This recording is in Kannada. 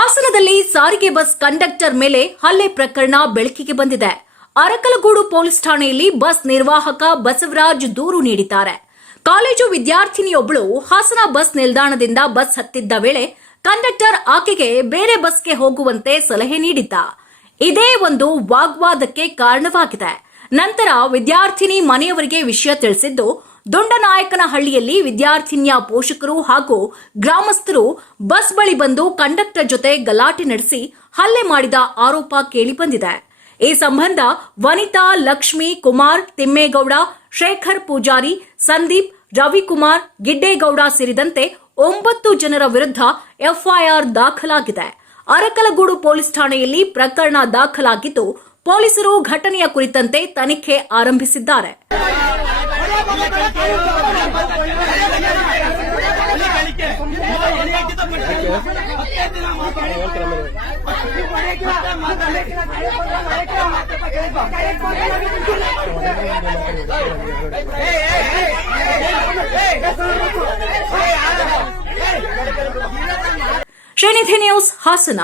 ಹಾಸನದಲ್ಲಿ ಸಾರಿಗೆ ಬಸ್ ಕಂಡಕ್ಟರ್ ಮೇಲೆ ಹಲ್ಲೆ ಪ್ರಕರಣ ಬೆಳಕಿಗೆ ಬಂದಿದೆ. ಅರಕಲಗೂಡು ಪೊಲೀಸ್ ಠಾಣೆಯಲ್ಲಿ ಬಸ್ ನಿರ್ವಾಹಕ ಬಸವರಾಜ್ ದೂರು ನೀಡಿದ್ದಾರೆ. ಕಾಲೇಜು ವಿದ್ಯಾರ್ಥಿನಿಯೊಬ್ಬಳು ಹಾಸನ ಬಸ್ ನಿಲ್ದಾಣದಿಂದ ಬಸ್ ಹತ್ತಿದ್ದ ವೇಳೆ ಕಂಡಕ್ಟರ್ ಆಕೆಗೆ ಬೇರೆ ಬಸ್ಗೆ ಹೋಗುವಂತೆ ಸಲಹೆ ನೀಡಿದ್ದ. ಇದೇ ಒಂದು ವಾಗ್ವಾದಕ್ಕೆ ಕಾರಣವಾಗಿದೆ. ನಂತರ ವಿದ್ಯಾರ್ಥಿನಿ ಮನೆಯವರಿಗೆ ವಿಷಯ ತಿಳಿಸಿದ್ದು ದೊಂಡನಾಯಕನಹಳ್ಳಿಯಲ್ಲಿ ವಿದ್ಯಾರ್ಥಿನಿಯ ಪೋಷಕರು ಹಾಗೂ ಗ್ರಾಮಸ್ಥರು ಬಸ್ ಬಳಿ ಬಂದು ಕಂಡಕ್ಟರ್ ಜೊತೆ ಗಲಾಟೆ ನಡೆಸಿ ಹಲ್ಲೆ ಮಾಡಿದ ಆರೋಪ ಕೇಳಿಬಂದಿದೆ. ಈ ಸಂಬಂಧ ವನಿತಾ, ಲಕ್ಷ್ಮಿ, ಕುಮಾರ್, ತಿಮ್ಮೇಗೌಡ, ಶೇಖರ್ ಪೂಜಾರಿ, ಸಂದೀಪ್, ರವಿಕುಮಾರ್, ಗಿಡ್ಡೇಗೌಡ ಸೇರಿದಂತೆ ಒಂಬತ್ತು ಜನರ ವಿರುದ್ಧ ಎಫ್ಐಆರ್ ದಾಖಲಾಗಿದೆ. ಅರಕಲಗೂಡು ಪೊಲೀಸ್ ಠಾಣೆಯಲ್ಲಿ ಪ್ರಕರಣ ದಾಖಲಾಗಿದ್ದು ಪೊಲೀಸರು ಘಟನೆಯ ಕುರಿತಂತೆ ತನಿಖೆ ಆರಂಭಿಸಿದ್ದಾರೆ. ಶ್ರೀನಿಧಿ ನ್ಯೂಸ್ ಹಾಸನ